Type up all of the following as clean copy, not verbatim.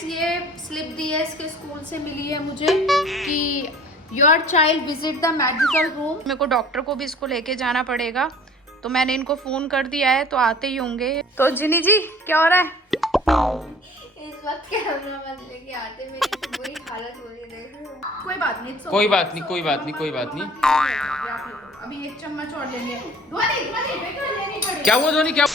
Friends ये slip दी है इसके स्कूल से मिली है मुझे कि your child visit the medical room. मेरे को डॉक्टर को भी इसको लेके जाना पड़ेगा, तो मैंने इनको फोन कर दिया है, तो आते ही होंगे। तो जिनी जी क्या हो रहा है? इस वक्त कैमरा मत लेके आते, मेरी तो बुरी हालत हो रही है, देख रहे हो। कोई बात नहीं, कोई बात नहीं, कोई बात नहीं, कोई बात नहीं। अभी एक चम्मच और लेंगे। ध्वनि क्या हुआ ध्वनि, क्या?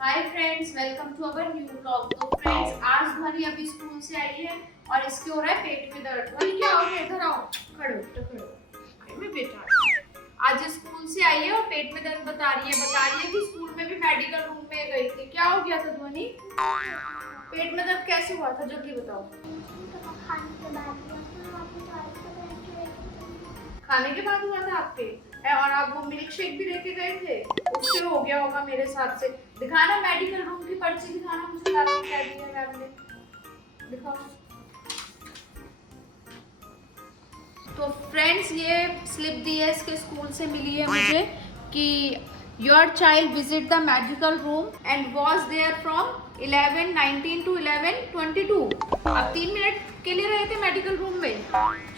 Hi friends, welcome to our new vlog. तो फ्रेंड्स आज ध्वनि अभी स्कूल से आई है और इसके हो रहा है पेट में दर्द। ध्वनि क्या हो गया? इधर आओ, खड़ो तो खड़ो। मैं बेटा आज स्कूल से आई है और पेट में दर्द बता रही है कि स्कूल में भी मेडिकल रूम में गई थी। क्या हो गया था ध्वनि? पेट में दर्द कैसे हुआ था, जल्दी बताओ। खाने के बाद हुआ था आपके है? और आप वो मिल्क शेक भी लेके गए थे, उससे हो गया होगा मेरे साथ से। दिखाना मेडिकल रूम की पर्ची, दिखाना मुझे, लाके क्या दिया मैम ने, दिखाओ। तो फ्रेंड्स ये स्लिप दी है इसके स्कूल से मिली है मुझे कि your child visit the medical room and was there from 11:19 to 11:22। अब 3 मिनट के लिए रहे थे मेडिकल रूम में।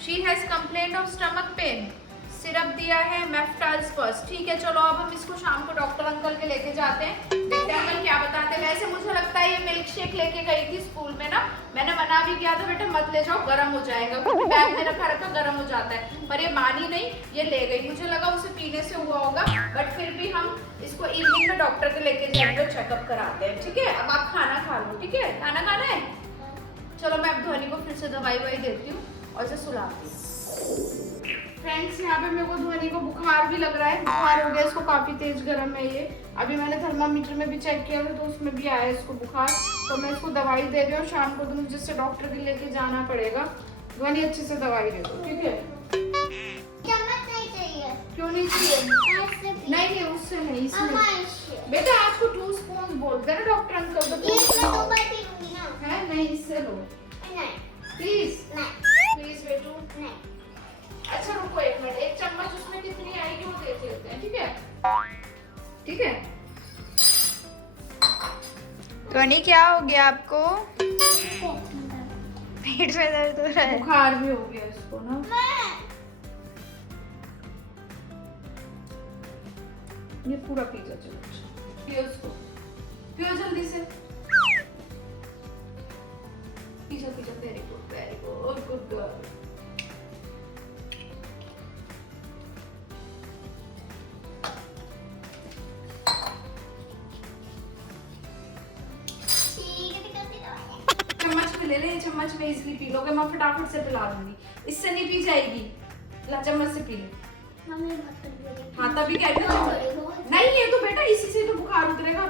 She has complaint of stomach pain, syrup दिया है मेफ्टाल्स फर्स्ट। ठीक है, चलो अब हम इसको शाम को डॉक्टर अंकल के लेके जाते हैं, देखते हैं अंकल क्या बताते हैं। वैसे मुझे लगता है ये मिल्क शेक लेके गई थी स्कूल में ना, मैंने मना भी किया था बेटा मत ले जाओ, गर्म हो जाएगा, क्योंकि बैग में रखा रखा गर्म हो जाता है, पर ये मानी नहीं, ये ले गई। मुझे लगा उसे पीने से हुआ होगा, बट फिर भी हम इसको इवनिंग में डॉक्टर के लेके जाएंगे, चेकअप कराते हैं। ठीक है, अब आप खाना खा लो। ठीक है, खाना खाना है? चलो मैं अब ध्वनि को फिर से दवाई ववाई देती हूँ और इसे सुलाती हूँ। फ्रेंड्स यहाँ पे मेरे को ध्वनि को बुखार भी लग रहा है, बुखार हो गया इसको, काफी तेज गर्म है ये। अभी मैंने थर्मामीटर में भी चेक किया था तो उसमें भी आया है इसको बुखार, तो मैं इसको दवाई दे रही हूँ। शाम को तो मुझे जिससे डॉक्टर के लेके जाना पड़ेगा। ध्वनि अच्छे से दवाई दे दो, ठीक है? चम्मच नहीं चाहिए। क्यों नहीं चाहिए? नहीं उससे नहीं, इसमें बेटा आपको 2 स्पून बोलते हैं डॉक्टर अंकल, तो है नहीं, इससे लो प्लीज, प्लीज बेटू। अच्छा रुको 1 मिनट, 1 चम्मच उसमें कितनी आएगी वो देख लेते हैं। ठीक है, ठीक है। ध्वनि क्या हो गया आपको? पेट में दर्द हो रहा है, बुखार भी हो गया इसको ना। ये पूरा पी जा, चलो पियो इसको, पियो जल्दी से, पी जा, very good, very good, good girl. चम्मच में ले ले, चम्मच में इजली पी लोगे, मैं फटाफट से पिला दूंगी, इससे नहीं पी जाएगी। ला चम्मच से पी ले। हाँ तभी कह रही हूँ, नहीं ये तो बेटा इसी से तो बुखार उतरेगा।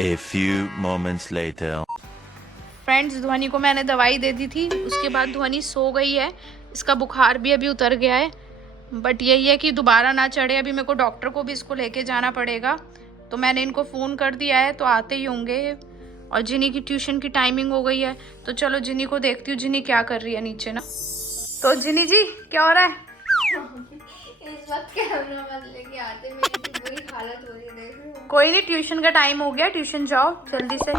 A few moments later. Friends ध्वनि को मैंने दवाई दे दी थी, उसके बाद ध्वनि सो गई है, इसका बुखार भी अभी उतर गया है, बट यही है कि दोबारा ना चढ़े। अभी मेरे को डॉक्टर को भी इसको लेके जाना पड़ेगा, तो मैंने इनको फ़ोन कर दिया है, तो आते ही होंगे। और जिनी की ट्यूशन की टाइमिंग हो गई है, तो चलो जिनी को देखती हूँ जिनी क्या कर रही है नीचे ना। तो जिनी जी क्या हो रहा है? इस वक्त कैमरा मत लेके आते, मेरी तो बुरी हालत हो रही है, देख रहे हो। कोई नहीं, ट्यूशन का टाइम हो गया, ट्यूशन जाओ जल्दी से।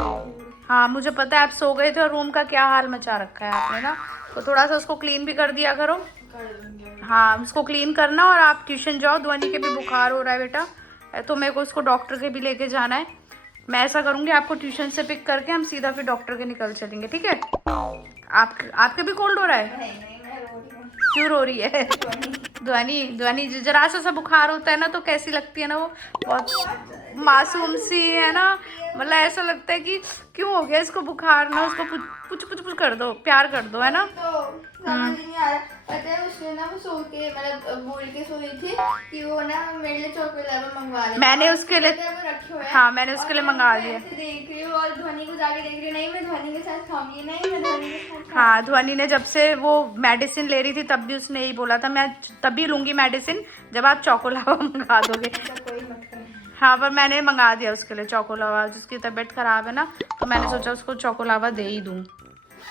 हाँ मुझे पता है आप सो गए थे और रूम का क्या हाल मचा रखा है आपने ना, तो थोड़ा सा उसको क्लीन भी कर दिया करो। हाँ उसको क्लीन करना और आप ट्यूशन जाओ। ध्वनि के भी बुखार हो रहा है बेटा, तो मेरे को उसको डॉक्टर के भी लेके जाना है। मैं ऐसा करूँगी आपको ट्यूशन से पिक करके हम सीधा फिर डॉक्टर के निकल चलेंगे, ठीक है? आपके भी कोल्ड हो रहा है? नहीं मैं रो रही हूँ। क्यों रो रही है? ध्वनि जरा सा बुखार होता है ना तो कैसी लगती है ना, वो बहुत मासूम सी है ना, मतलब ऐसा लगता है कि क्यों हो गया इसको बुखार ना, उसको कुछ कर दो, प्यार कर दो, है ना? तो समझ नहीं आ रहा, पता है उसने ना वो सो के मतलब बोल के सोई थी कि वो ना मेरे लिए चॉकलेट मंगवा ले। मैंने उसके लिए रखे हुए हैं। हाँ मैंने उसके लिए मंगा दिया। ऐसे देख रही हूँ और ध्वनि को जाके देख रही हूँ, नहीं मैं ध्वनि के साथ खाऊंगी, नहीं मैं ध्वनि के साथ। हाँ ध्वनि ने जब से वो मेडिसिन ले रही थी तब भी उसने यही बोला था, मैं तभी लूंगी मेडिसिन जब आप चोकोलावा मंगा दोगे। कोई मत कर। हाँ पर मैंने मंगा दिया उसके लिए चोकोलावा, जिसकी तबीयत खराब है ना, तो मैंने सोचा उसको चोकोलावा दे ही दूँ।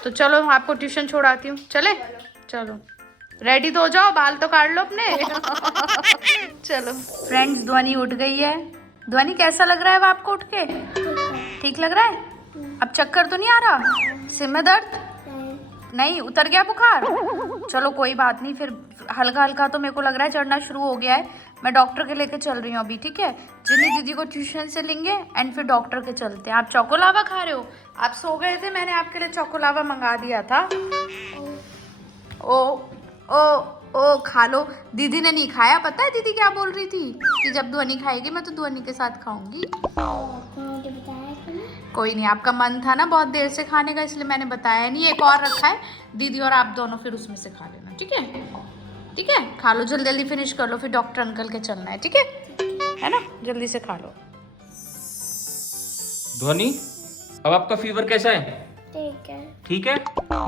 तो चलो आपको ट्यूशन छोड़ाती हूँ, चले? चलो रेडी तो हो जाओ, बाल तो काट लो अपने। चलो फ्रेंड्स ध्वनि उठ गई है। ध्वनि कैसा लग रहा है अब आपको उठ के? ठीक लग रहा है? अब चक्कर तो नहीं आ रहा? सिर में दर्द नहीं? उतर गया बुखार? चलो कोई बात नहीं, फिर हल्का हल्का तो मेरे को लग रहा है चढ़ना शुरू हो गया है। मैं डॉक्टर के लेके चल रही हूँ अभी, ठीक है? जिन्नी दीदी को ट्यूशन से लेंगे एंड फिर डॉक्टर के चलते हैं। आप चोकोलावा खा रहे हो? आप सो गए थे, मैंने आपके लिए चोकोलावा मंगा दिया था। ओ ओ ओ खा लो। दीदी ने नहीं खाया, पता है दीदी क्या बोल रही थी कि जब ध्वनि खाएगी मैं तो ध्वनि के साथ खाऊंगी। कोई नहीं, आपका मन था ना बहुत देर से खाने का, इसलिए मैंने बताया नहीं। एक और रखा है, दीदी और आप दोनों फिर उसमें से खा लेना, ठीक है? ठीक है, खा लो, जल्दी जल्दी फिनिश कर लो, फिर डॉक्टर अंकल के चलना है, ठीक है ना? जल्दी से खा लो। ध्वनि, अब आपका फीवर कैसा है? ठीक है। ठीक है?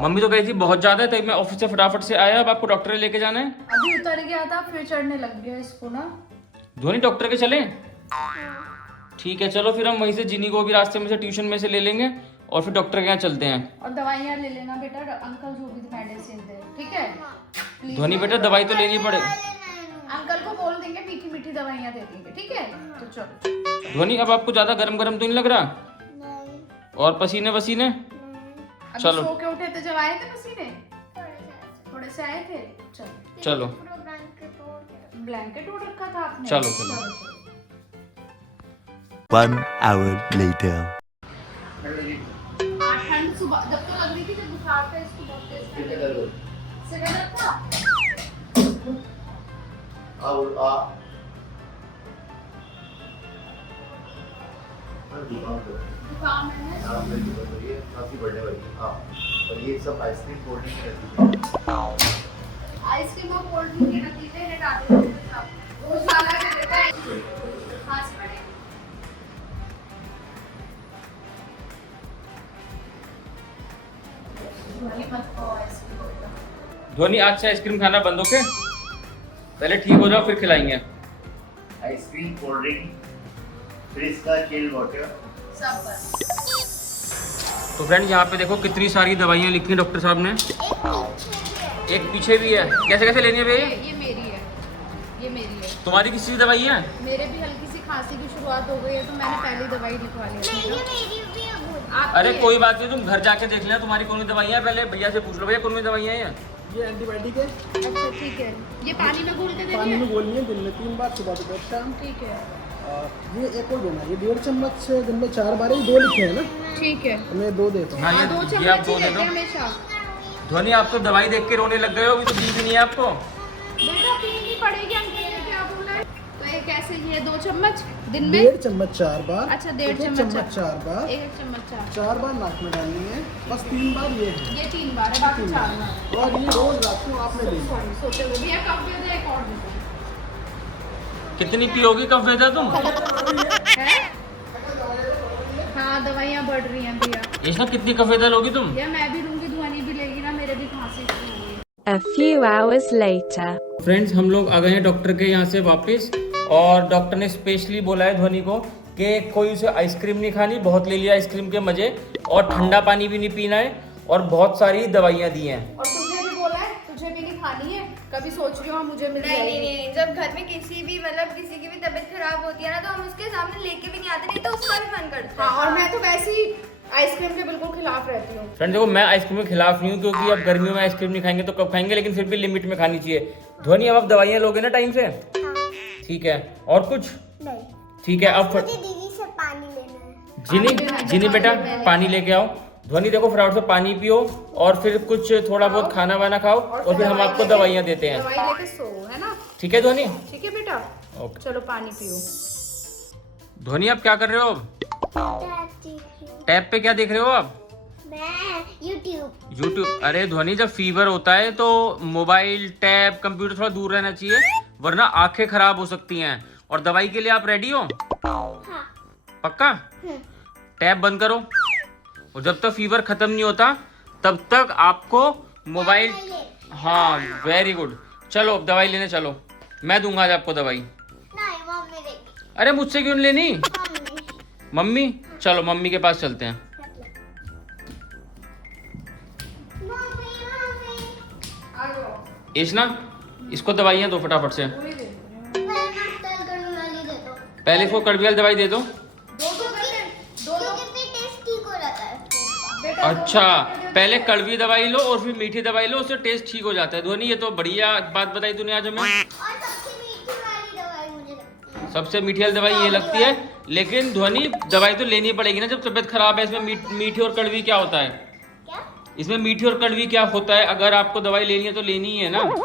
मम्मी तो कही थी बहुत ज्यादा है, तभी मैं ऑफिस से फटाफट से आया। अब आपको डॉक्टर लेके जाना है? अभी उतर गया था, फिर चढ़ने लग गया इसको ना। ध्वनि, डॉक्टर के चले? ठीक है, चलो फिर हम वहीं से जिनी को भी रास्ते में से ट्यूशन में से ले लेंगे और फिर डॉक्टर के यहाँ चलते हैं। और दवाइयाँ ले लेना बेटा, अंकल जो भी मेडिसिन दे, ठीक है? ध्वनि बेटा, दवाई तो लेनी पड़े। अंकल को बोल देंगे मीठी मीठी दवाइयाँ दे देंगे, ठीक है? तो चलो। ध्वनि, अब आपको ज्यादा गरम गरम तो नहीं लग रहा? और पसीने वसीने? अभी चलो। सो के उठे थे जब आए थे पसीने? थोड़े से आए थे। चलो चलो ब्लैंकेट ओढ़ रखा था आपने? चलो, चलो। 1 hour later. ठंड सुबह जब तो लग रही थी, जब बुखार था इसको बहुत तेज सिर में दर्द था। जुकाम है ये सब आइसक्रीम कोल्ड ड्रिंक रहती है। आइसक्रीम और कोल्ड ड्रिंक के नतीजे हटाते हैं सब। वो साला के देता है खांसी पड़े। ध्वनि, आज से आइसक्रीम खाना बंद हो के पहले ठीक हो जाओ, फिर खिलाएंगे। आइसक्रीम, कोल्ड ड्रिंक, फ्रिज का चिल्ड वाटर सब बंद। तो फ्रेंड, यहाँ पे देखो कितनी सारी दवाइयाँ लिखी हैं डॉक्टर साहब ने। एक पीछे भी है। कैसे कैसे लेनी है भैया? ये मेरी है, ये मेरी है। तुम्हारी किसी दवाई है? मेरे भी हल्की सी खांसी की शुरुआत हो गई है, तो मैंने पहली दवाई लिखवा ली थी। अरे कोई बात नहीं, तुम घर जाके देख लेना तुम्हारी कौन सी दवाइयाँ है। पहले भैया से पूछ लो, भैया कौन सी दवाइयाँ हैं? ये एंटीबायोटिक है। अच्छा ठीक है, ये पानी में घोल के देनी पानी है? में घोलनी है दिन में 3 बार, सुबह दोपहर शाम। ठीक है, और ये एक और देना, ये 1.5 चम्मच से दिन में 4 बार, ये 2 लिखे हैं ना, ठीक है। तो मैं 2 देता हूँ। हाँ, हाँ, 2 ये आप चम्मच ही 2 दे लेते दो। हैं हमेशा। ध्वनि, आप तो दवाई देख के रोने लग गए हो, अभी तो दी भी नहीं है आपको। बेटा पीनी पड़ेगी, अंकल ने क्या बोला है? तो ये कैसे, ये 2 चम्मच दिन में? 1.5 चम्मच 4 बार। अच्छा, 1.5 1 चम्मच 4 बार। 1 चम्मच 4 बार नाक में डालनी है, बस 3 बार ये है। ये 3 बार है, बाकी 4 बार। और ये रोज रात को आपने लेना है। सोचे वो भी है, कब दे दे, एक और दे दे। कितनी पियोगी कब वेदा तुम? है? हाँ, दवाइयाँ बढ़ रही हैं भैया। इसमें कितनी कफेदा लोगी तुम? या मैं भी लूंगी, ध्वनि भी लेगी ना, मेरे भी खांसी शुरू हुई है। A few hours later. Friends, हम लोग आ गए हैं डॉक्टर के यहाँ से वापस, और डॉक्टर ने स्पेशली बोला है ध्वनि को कि कोई उसे आइसक्रीम नहीं खानी, बहुत ले लिया आइसक्रीम के मजे, और ठंडा पानी भी नहीं पीना है, और बहुत सारी दवाइयाँ दी हैं। और तुझे भी बोला है, तुझे भी नहीं खानी है? कभी सोच रही हो मुझे मिल नहीं जाएगी? नहीं, जब घर में किसी भी मतलब किसी की भी तबीयत खराब होती है ना, तो हम उसके सामने लेके भी नहीं आते, नहीं तो उसका भी मन करता है। हाँ, और मैं तो वैसे ही आइसक्रीम के बिल्कुल खिलाफ रहती हूँ। फ्रेंड देखो, मैं आइसक्रीम के खिलाफ नहीं हूँ, क्योंकि अब गर्मियों में आइसक्रीम नहीं खाएंगे तो कब खाएंगे, लेकिन फिर भी लिमिट में खानी चाहिए। ध्वनि, अब आप दवाइयाँ लोगे ना टाइम से? ठीक है, और कुछ? नहीं, ठीक है, अब दीदी से पानी लेना है। जिनी बेटा पानी लेके आओ। ध्वनि देखो, फटाफट से पानी पियो, और फिर कुछ थोड़ा बहुत खाना वाना खाओ, और फिर हम आपको दवाइयाँ देते हैं। दवाई लेके सो, है ना? ठीक है ध्वनि? ठीक है बेटा, ओके। चलो पानी पियो। ध्वनि, आप क्या कर रहे हो? टैब पे क्या देख रहे हो आप? मैं YouTube। यूट्यूब? अरे ध्वनि, जब फीवर होता है तो मोबाइल, टैब, कंप्यूटर थोड़ा दूर रहना चाहिए, वरना आंखें खराब हो सकती हैं। और दवाई के लिए आप रेडी हो? हाँ। पक्का? टैब बंद करो, और जब तक फीवर खत्म नहीं होता तब तक आपको मोबाइल। हाँ, वेरी गुड। चलो अब दवाई लेने चलो, मैं दूंगा आज आपको दवाई। नहीं, मम्मी देगी। अरे मुझसे क्यों नहीं लेनी? मम्मी। मम्मी? चलो मम्मी के पास चलते हैं। इशना, इसको दवाइयाँ दो फटाफट से। पहले इसको कड़वी वाली दवाई दे दो। टेस्ट ठीक हो जाता है। बेटा अच्छा, पहले कड़वी दवाई लो और फिर मीठी दवाई लो, उससे टेस्ट ठीक हो जाता है। ध्वनि ये तो बढ़िया बात बताई तूने आज हमें। और सबसे मीठी वाली दवाई मुझे लगती है। सबसे मीठी वाली दवाई ये लगती है, लेकिन ध्वनि दवाई तो लेनी पड़ेगी ना जब तबीयत खराब है। इसमें मीठी और कड़वी क्या होता है? क्या? इसमें मीठी और कड़वी क्या होता है? अगर आपको दवाई लेनी है तो लेनी ही है ना। देखो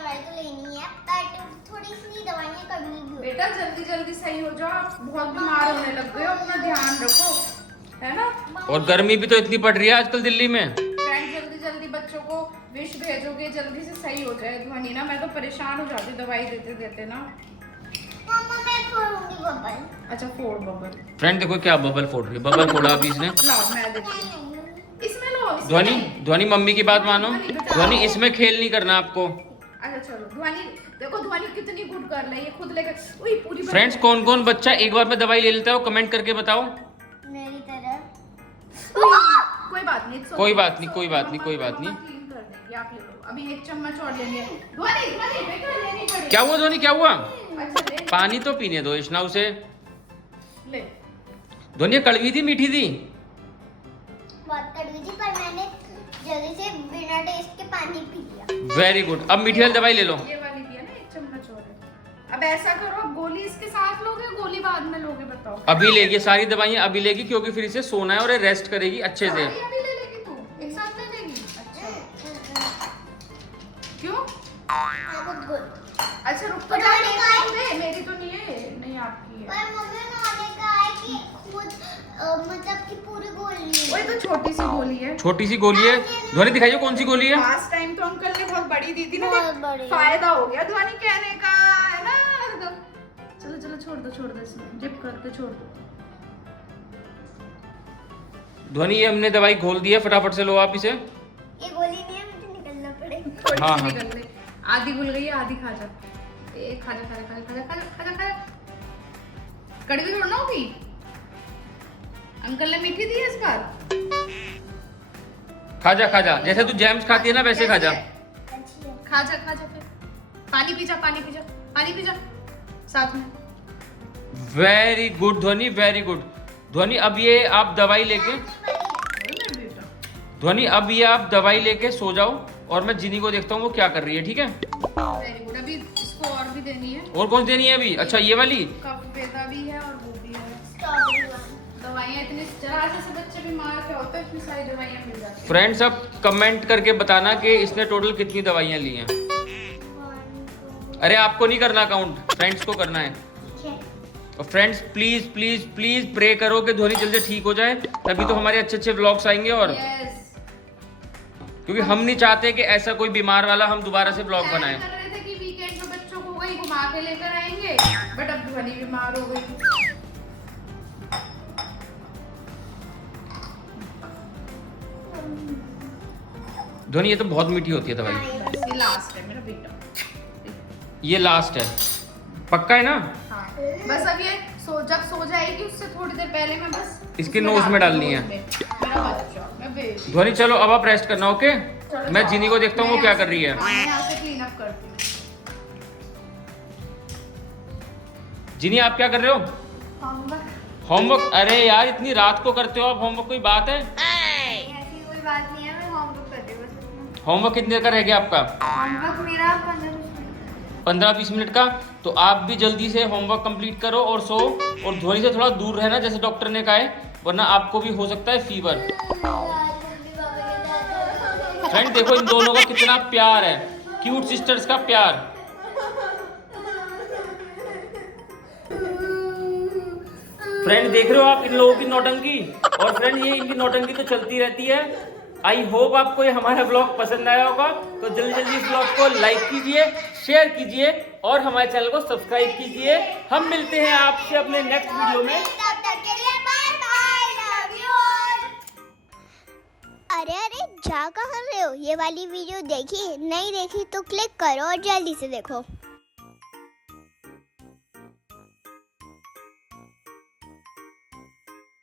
दवाई तो लेनी है, बट थोड़ी सी दवाइयाँ करनी भी होती बेटा जल्दी जल्दी सही हो जाओ, आप बहुत बीमार होने लग गए हो, अपना ध्यान रखो, है ना। और गर्मी भी तो इतनी पड़ रही है आजकल दिल्ली में। फ्रेंड जल्दी जल्दी बच्चों को विश भेजोगे, जल्दी से सही हो जाए ध्वनि ना। मैं तो परेशान हो जाती दवाई देते देते ना। मम्मा मैं फोड़ूंगी बबल। अच्छा फोड़ बबल। फ्रेंड देखो क्या बबल फोड़ रही है, बबल फोड़ा अभी इसने। लाओ मैं देती हूँ, इसमें लो, इसमें ध्वनि नहीं। ध्वनि मम्मी की बात मानो। ध्वनि इसमें खेल नहीं करना आपको। अच्छा चलो ध्वनि देखो, ध्वनि कितनी गुड कर रही है, खुद लेकर। उई पूरी बना- फ्रेंड्स कौन कौन बच्चा एक बार में दवाई ले लेता है वो कमेंट करके बताओ। मेरी तरह। कोई बात नहीं, कोई बात नहीं, कोई बात नहीं, कोई बात नहीं। क्लीन कर देंगे, आप ले लो। अभी एक चम्मच और लेनी है। ध्वनि ध्वनि बेटा लेनी पड़ेगी। क्या हुआ ध्वनि, क्या हुआ? अच्छा ले पानी तो पीने दो इश्ना उसे। ले। ध्वनि कड़वी थी मीठी थी? बहुत कड़वी थी, पर मैंने जल्दी से बिना टेस्ट के पानी पी लिया। Very good. अब मीठी वाली दवाई ले लो। ये वाली दिया ना, एक चम्मच और है। अब ऐसा करो, अब गोली इसके साथ लोगे, गोली बाद में लोगे, बताओ। अभी लेगी सारी दवाइयाँ, अभी लेगी क्योंकि फिर इसे सोना है और ये रेस्ट करेगी अच्छे से। अभी ले लेगी तू, एक साथ ले लेगी। अच्छा क्यों? बहुत गुड। अच्छा रुक तो पर जा, मैंने कहा- दे, मेरी तो नहीं है, नहीं आपकी है। पर मम्मी उन्होंने कहा है कि खुद मतलब कि पूरी गोली वही तो छोटी सी गोली है। छोटी सी गोली है। ध्वनि दिखाइए कौन सी गोली है। लास्ट टाइम तो अंकल ने बहुत बड़ी दी थी ना, बहुत तो बड़ी। फायदा हो गया ध्वनि कहने का, है ना। चलो चलो छोड़ दो इसमें, जिप करके छोड़ दो। ध्वनि ये हमने दवाई घोल दी है, फटाफट से लो आप इसे। ये गोली नहीं है, मुझे निकलना पड़ेगा। थोड़ी हाँ, सी हाँ। निकल गई, आधी घुल गई है, आधी खा जा। ए खा जा, खा जा, खा जा, खा जा, खा जा, खा जा। कड़वी थोड़ा ना होगी। अंकल ने मीठी दी है इस बार। खा जा, जैसे तू जैम्स खाती है ना वैसे खा जा। अच्छी है। खा जा फिर। पानी पी जा साथ में। वेरी गुड ध्वनि, वेरी गुड। ध्वनि अब ये आप दवाई लेके ध्वनि अब ये आप दवाई लेके सो जाओ और मैं जिनी को देखता हूँ वो क्या कर रही है, ठीक है। Very good. अभी इसको और भी देनी है, और कौन सी देनी है अभी? अच्छा ये वाली। कफ बेदा भी है और वो भी है। स्ट्रॉबेरी वाली। दवाइयाँ इतनी, जरा से बच्चे बीमार क्या होता है, इतनी सारी दवाइयाँ मिल जाती हैं। फ्रेंड्स अब कमेंट करके बताना कि इसने टोटल कितनी दवाइयाँ ली हैं। अरे आपको नहीं करना काउंट, फ्रेंड्स को करना है। और friends please please please pray करो कि ध्वनि जल्दी ठीक हो जाए, तभी तो हमारे अच्छे अच्छे व्लॉग्स आएंगे। और Yes. क्योंकि हम नहीं चाहते कि ऐसा कोई बीमार वाला हम दोबारा से ब्लॉग प्लान बनाएं। कर रहे थे कि वीकेंड में बच्चों को कहीं घुमा के लेकर आएंगे, बट अब ध्वनि बीमार हो गई। ध्वनि ये तो बहुत मीठी होती है दवाई। बस ये लास्ट है मेरा बेटा। ये लास्ट है, पक्का है ना? हाँ बस अब ये जब सो जाएगी उससे थोड़ी देर पहले मैं बस इसके उसमें नोज में डाल डालनी है। दूँ मेरा बच्चा, मैं बेटी। ध्वनि चलो अब आप रेस्ट करना, ओके। चलो, मैं जाओ। जिनी को देखता हूँ वो मैं क्या यहाँ कर रही है। से- हाँ, मैं यहाँ से क्लीन अप करती हूँ। जिनी आप क्या कर रहे हो? होमवर्क? अरे यार इतनी रात को करते हो आप होमवर्क, कोई बात है? ऐसी कोई बात नहीं है, मैं होमवर्क कर रही हूँ बस। होमवर्क कितनी देर का रह गया आपका? होमवर्क मेरा 15-20 मिनट का। तो आप भी जल्दी से होमवर्क कंप्लीट करो और सो, और ध्वनि से थोड़ा दूर रहना जैसे डॉक्टर ने कहा है, वरना आपको भी हो सकता है फीवर। फ्रेंड देखो इन दोनों का कितना प्यार है, क्यूट सिस्टर्स का प्यार। फ्रेंड देख रहे हो आप इन लोगों की नौटंकी, और फ्रेंड ये इनकी नौटंकी तो चलती रहती है। आई होप आपको ये हमारा ब्लॉग पसंद आया होगा, तो जल्दी जल्दी इस ब्लॉग को लाइक कीजिए, शेयर कीजिए और हमारे चैनल को सब्सक्राइब कीजिए। हम मिलते हैं आपसे अपने नेक्स्ट वीडियो में। अरे जा कहाँ रहे हो? ये वाली वीडियो देखी नहीं देखी तो क्लिक करो और जल्दी से देखो।